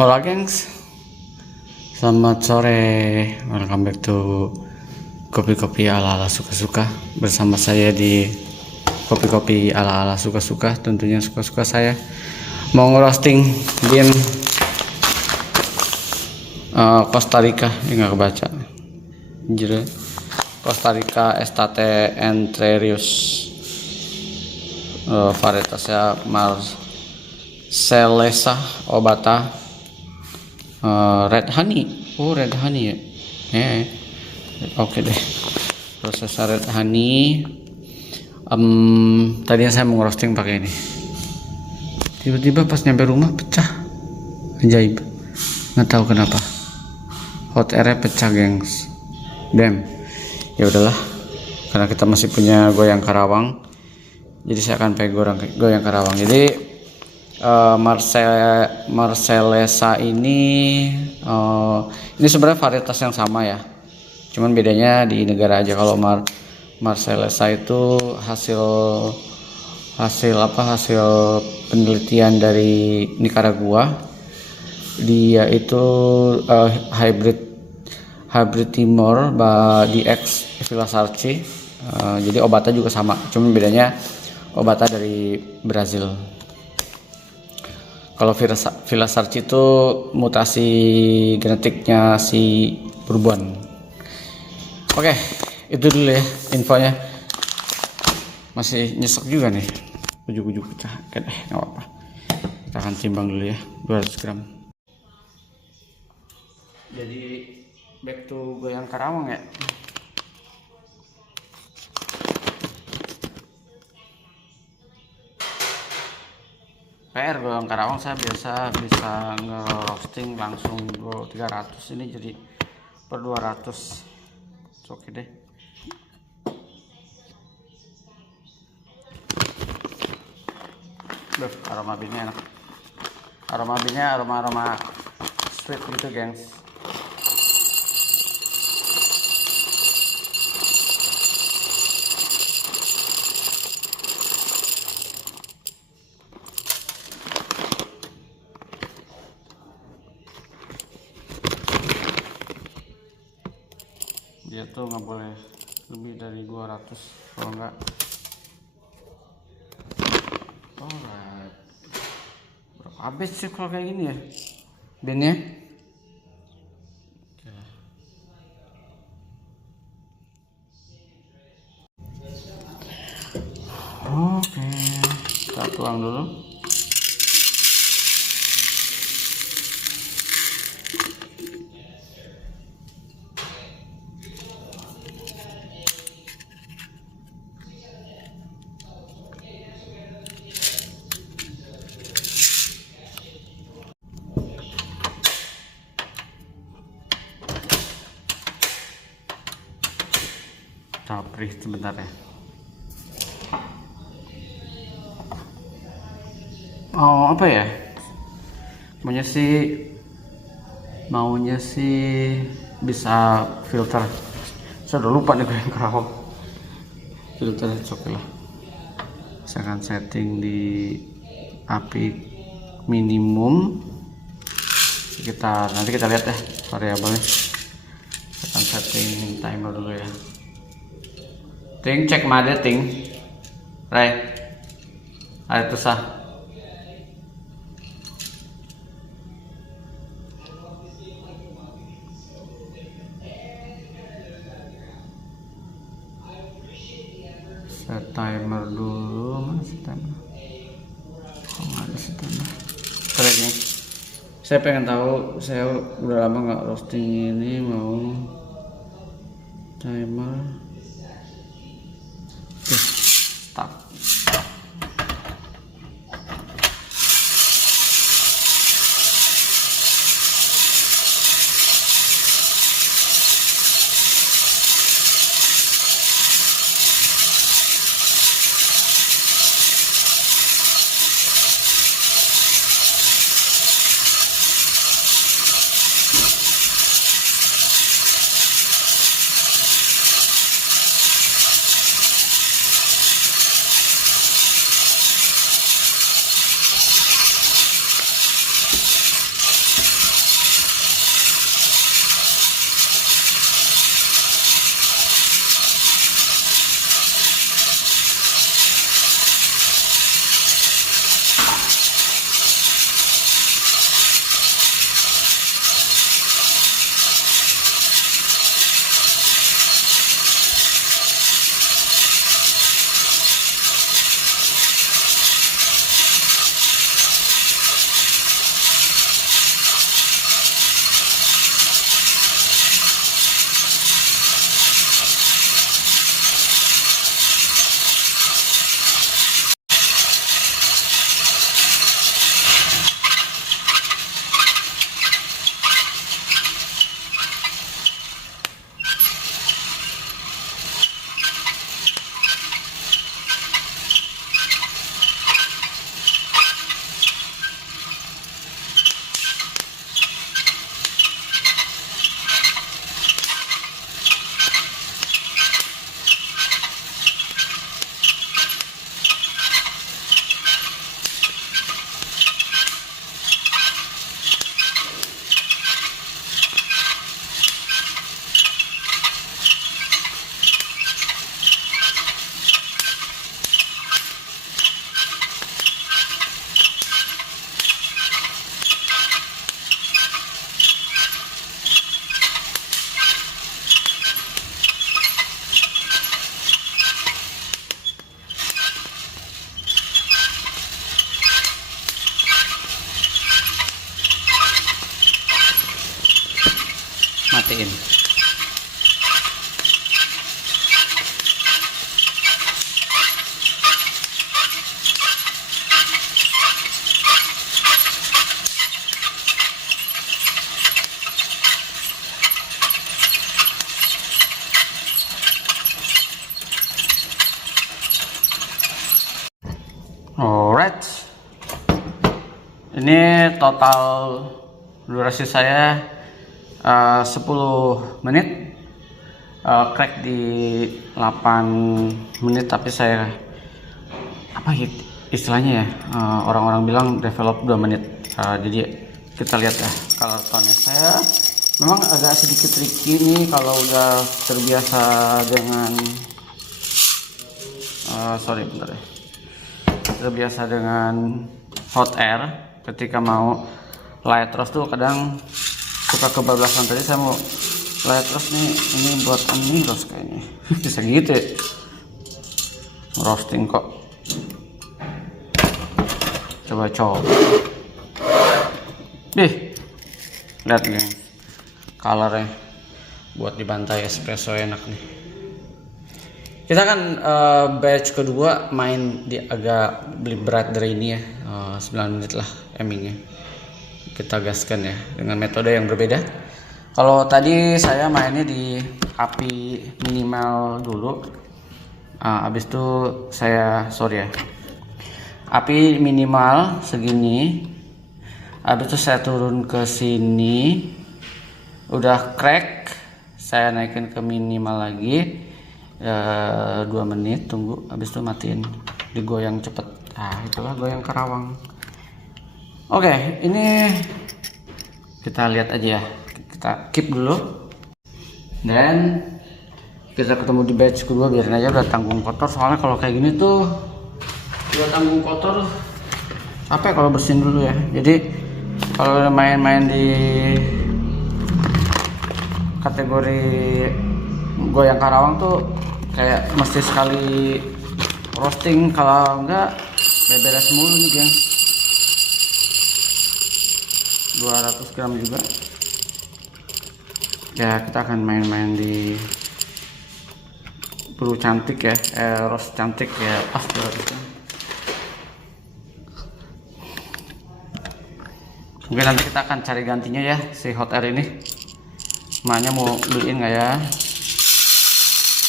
Hola gengs, selamat sore. Welcome back to kopi-kopi ala-ala suka-suka. Bersama saya di kopi-kopi ala-ala suka-suka. Tentunya suka-suka saya mau ngerosting game Costa Rica. Nggak kebaca Jire. Costa Rica Estate Entre Rios, varietasnya Marcellesa obata. Red honey, red honey ya. Oke deh. Proses red honey. Tadinya saya mau ngerosting pakai ini. Tiba-tiba pas nyampe rumah pecah. Ajaib. Nggak tahu kenapa. Hot airnya pecah, gengs. Damn. Ya udahlah. Karena kita masih punya goyang Karawang. Jadi saya akan pakai goyang Karawang. Jadi Marcellesa ini sebenarnya varietas yang sama ya, cuman bedanya di negara aja. Kalau Marcellesa itu hasil penelitian dari Nicaragua. Dia itu hybrid Timor di X Villa Sarchi. Jadi obatnya juga sama, cuman bedanya obatnya dari Brazil. Kalau Villa Sarchi itu mutasi genetiknya si Bourbon. Oke, itu dulu ya infonya. Masih nyesek juga nih, ujuk-ujuk pecah. Oke deh, nggak apa-apa. Kita akan timbang dulu ya, 200 gram. Jadi back to goyang Karawang ya. PR goyang Karawang saya biasa bisa ngerosting langsung 300, ini jadi per 200. Oke deh. Aroma binnya enak. Aroma binnya aroma sweet gitu, gengs. Dia tuh nggak boleh lebih dari 200, kalau nggak alright. Berapa habis sih kalau kayak gini ya binnya? Oke, kita tuang dulu. Caprih sebentar ya. Oh, apa ya? Maunya sih bisa filter. Saya udah lupa nih goyang Karawang. Filter oke lah. Saya akan setting di api minimum sekitar, nanti kita lihat ya variabelnya. Saya akan setting timer dulu ya. Ting cek made ting. Right. Ada tuh sah. Set timer dulu, mana set timer? Oh, nggak ada set timer. Keren nih. Saya pengen tahu, saya udah lama nggak roasting ini, mau timer. Start. matiin. Alright, ini total durasi saya 10 menit, crack di 8 menit, tapi saya apa istilahnya ya, orang-orang bilang develop 2 menit. Jadi kita lihat ya color tone-nya. Saya memang agak sedikit tricky nih kalau udah terbiasa dengan terbiasa dengan hot air. Ketika mau light roast tuh kadang suka kebablasan. Tadi saya mau light roast nih, ini buat ini roast kayaknya bisa gitu ya, roasting kok. Coba lihat nih colornya, buat dibantai espresso enak nih. Kita kan batch kedua main di agak berat dari ini ya, 9 menit lah aimingnya. Kita gaskan ya dengan metode yang berbeda. Kalau tadi saya mainnya di api minimal dulu, habis itu api minimal segini, habis itu saya turun ke sini, udah crack, saya naikin ke minimal lagi. 2 menit tunggu, habis itu matiin, digoyang cepet. Itulah goyang Karawang. Oke, ini kita lihat aja ya, kita keep dulu, dan kita ketemu di batch kedua. Biarin aja, udah tanggung kotor, soalnya kalau kayak gini tuh udah tanggung kotor capek kalau bersihin dulu ya. Jadi kalau main-main di kategori goyang Karawang tuh kayak mesti sekali roasting, kalau enggak beres mulu nih geng. 200 gram juga ya. Kita akan main-main di brew cantik ya, roast cantik ya, pas 200 gram. Mungkin nanti kita akan cari gantinya ya si hot air ini. Emaknya mau beliin nggak ya?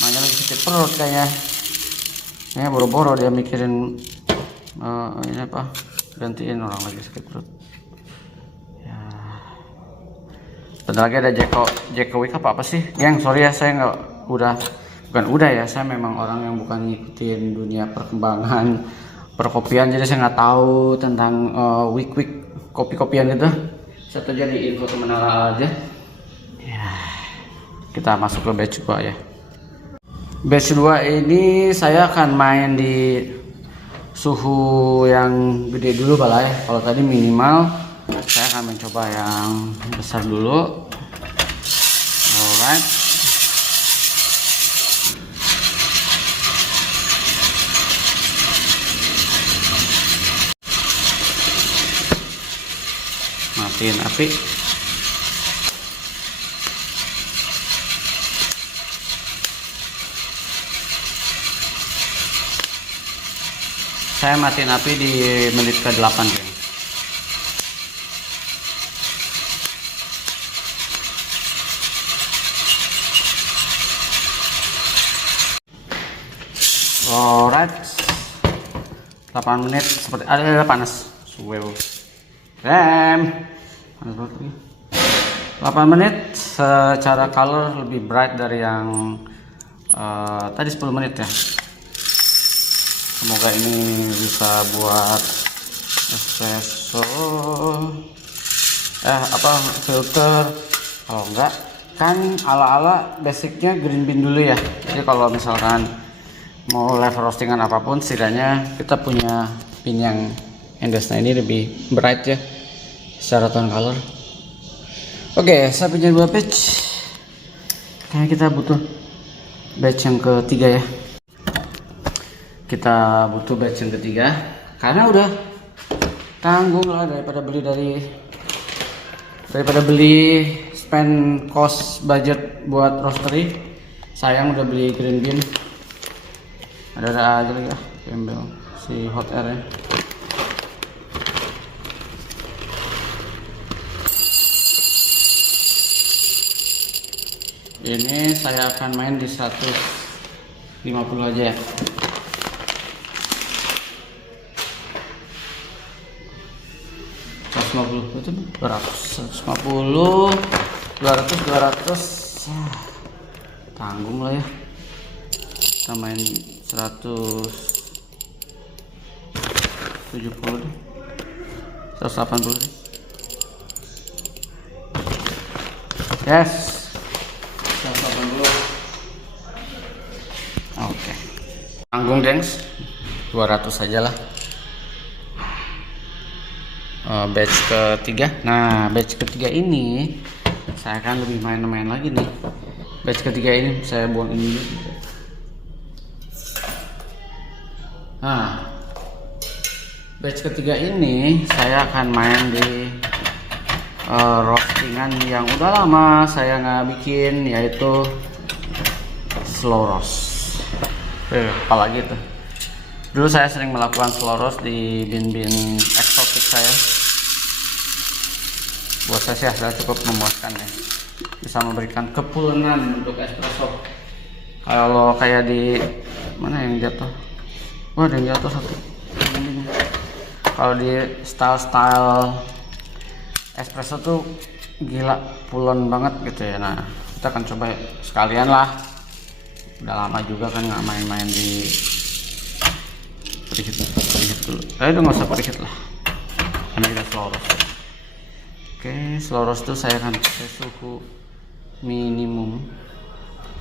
Emaknya lagi sakit perut kayaknya. Boro-boro dia mikirin ini apa, gantiin orang lagi sakit perut ya. Bentar lagi ada Jeko Week apa sih geng. Sorry ya, saya bukan ya, saya memang orang yang bukan ngikutin dunia perkembangan perkopian, jadi saya nggak tahu tentang week kopi-kopian gitu. Saya tuh jadi info sementara aja ya. Kita masuk ke batch 2 ya. Batch 2 ini saya akan main di suhu yang gede dulu ya. Kalau tadi minimal, saya akan mencoba yang besar dulu. Alright. Matiin api. Saya matiin api di menit ke-8 ya. Alright, 8 menit seperti ada panas. Panas banget lagi. 8 menit secara color lebih bright dari yang tadi 10 menit ya. Semoga ini bisa buat espresso filter. Kalau enggak kan ala-ala basicnya green bean dulu ya. Jadi kalau misalkan mau level roastingan apapun, setidaknya kita punya bean yang endosnya ini lebih bright ya secara tone color. Oke, saya punya 2 batch. Kayaknya kita butuh batch yang ketiga ya. Kita butuh batch yang ketiga karena udah tanggung lah daripada beli spend cost budget buat roastery. Sayang udah beli green bean. Ada aja lagi ya gembel si hot air ya. Ini saya akan main di 150 aja ya. Itu 200, 200 tanggung lah ya. Kita main 170 deh, 180 deh. Yes, 180. Oke, tanggung gengs, 200 aja lah. Batch ketiga. Nah, batch ketiga ini saya akan lebih main-main lagi nih. Batch ketiga ini saya buang ini dulu. Nah, batch ketiga ini saya akan main di roastingan yang udah lama saya nggak bikin, yaitu slow roast. Apalagi tuh, dulu saya sering melakukan slow roast di bin-bin eksotik saya. Buat saya sudah cukup memuaskan ya, bisa memberikan kepulenan untuk espresso. Kalau kayak di mana yang jatuh, wah ada yang jatuh satu. Kalau di style espresso tuh gila pulen banget gitu ya. Nah, kita akan coba sekalian lah, udah lama juga kan nggak main-main di preheat dulu. Udah nggak usah preheat lah, karena kita slow roast. Oke, slow roast tuh saya akan pakai suhu minimum,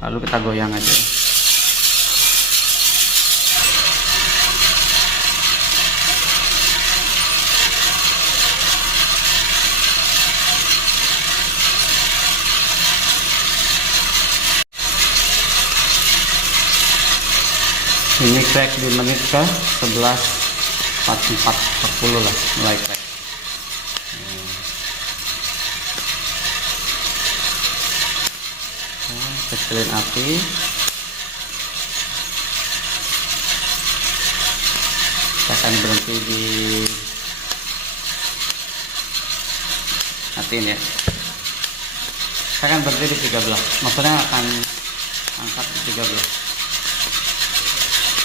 lalu kita goyang aja. Ini crack di menit ke 11:40 lah, mulai crack. Kecilin api, kita akan berhenti di matiin ya. Saya akan berhenti di 13, maksudnya akan angkat di 13.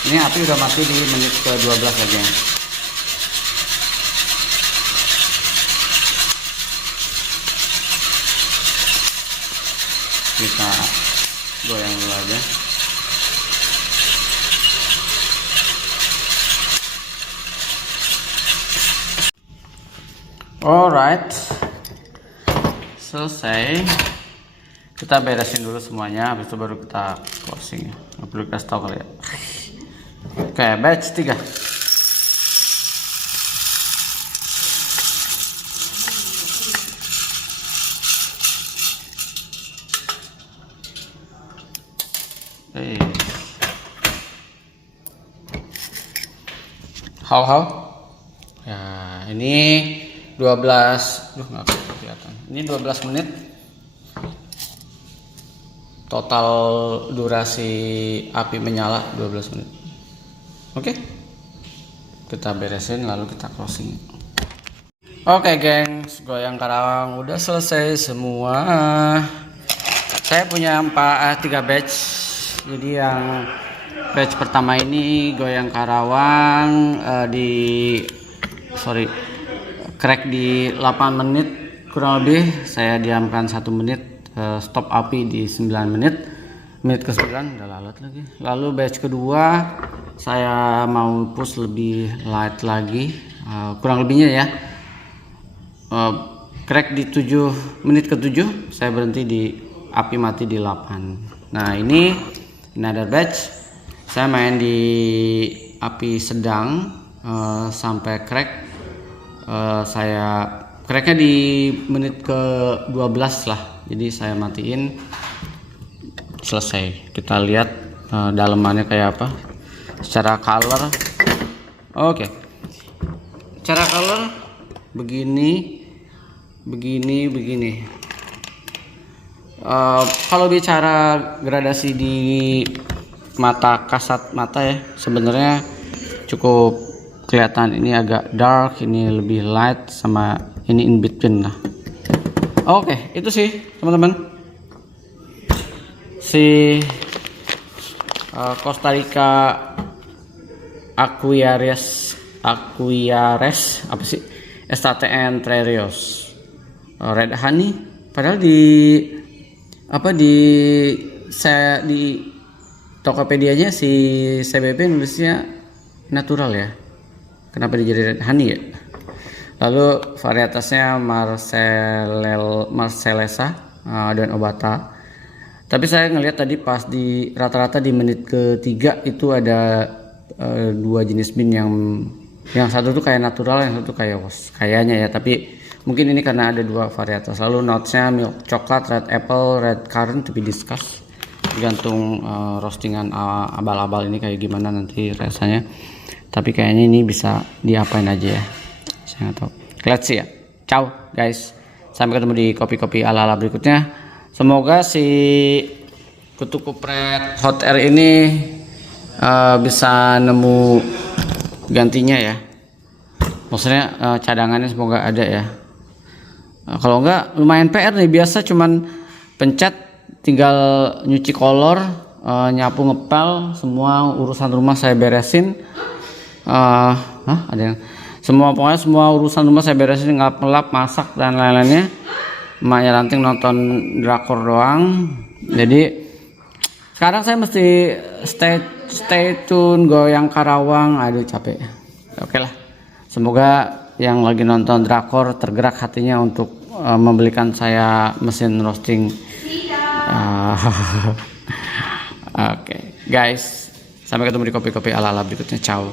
Ini api udah mati di menit ke 12 aja. Kita goyang dulu aja. Alright, selesai. Kita beresin dulu semuanya, habis itu baru kita closing ya. Nggak perlu kasih tau kali ya. Oke, batch 3. How ya, ini 12 nggak kelihatan. Ini 12 menit total durasi api menyala, 12 menit. Oke, kita beresin lalu kita closing. Oke gengs, goyang Karawang udah selesai semua. Saya punya 3 batch. Jadi yang batch pertama ini goyang Karawang crack di 8 menit kurang lebih. Saya diamkan 1 menit, stop api di 9 menit. Menit ke 9 udah lalat lagi. Lalu batch kedua saya mau push lebih light lagi, kurang lebihnya ya. Crack di 7 menit ke 7, saya berhenti di api mati di 8. Nah, ini another batch. Saya main di api sedang sampai crack. Saya cracknya di menit ke 12 lah. Jadi saya matiin, selesai. Kita lihat dalemannya kayak apa secara color. Oke, cara color begini. Kalau bicara gradasi di mata, kasat mata ya, sebenarnya cukup kelihatan. Ini agak dark, ini lebih light, sama ini in between lah. Oke, itu sih teman-teman, si Costa Rica Aquiares apa sih, STTN Trerios Red Honey. Padahal di Tokopedia aja si CBP nulisnya natural ya. Kenapa dia jadi Red Honey ya? Lalu varietasnya Marcellesa dan Obata. Tapi saya ngelihat tadi pas di rata-rata di menit ketiga itu ada dua jenis bean yang satu tuh kayak natural, yang satu kayak kayaknya ya. Tapi mungkin ini karena ada dua varietas. Lalu notesnya milk coklat, red apple, red currant, to be discussed. Tergantung roastingan abal-abal ini kayak gimana nanti rasanya. Tapi kayaknya ini bisa diapain aja ya. Saya nggak tahu. Let's see ya. Ciao guys. Sampai ketemu di kopi-kopi ala-ala berikutnya. Semoga si kutu kupret hot air ini bisa nemu gantinya ya. Maksudnya cadangannya semoga ada ya. Kalau enggak lumayan PR nih. Biasa cuman pencet, tinggal nyuci kolor, nyapu ngepel, semua urusan rumah saya beresin. Ada yang pokoknya semua urusan rumah saya beresin, ngelap, masak dan lain-lainnya. Emaknya Ranting nonton drakor doang. Jadi sekarang saya mesti stay tune goyang Karawang. Aduh capek. Oke lah. Semoga yang lagi nonton drakor tergerak hatinya untuk membelikan saya mesin roasting. Oke, guys. Sampai ketemu di kopi-kopi ala-ala berikutnya. Ciao.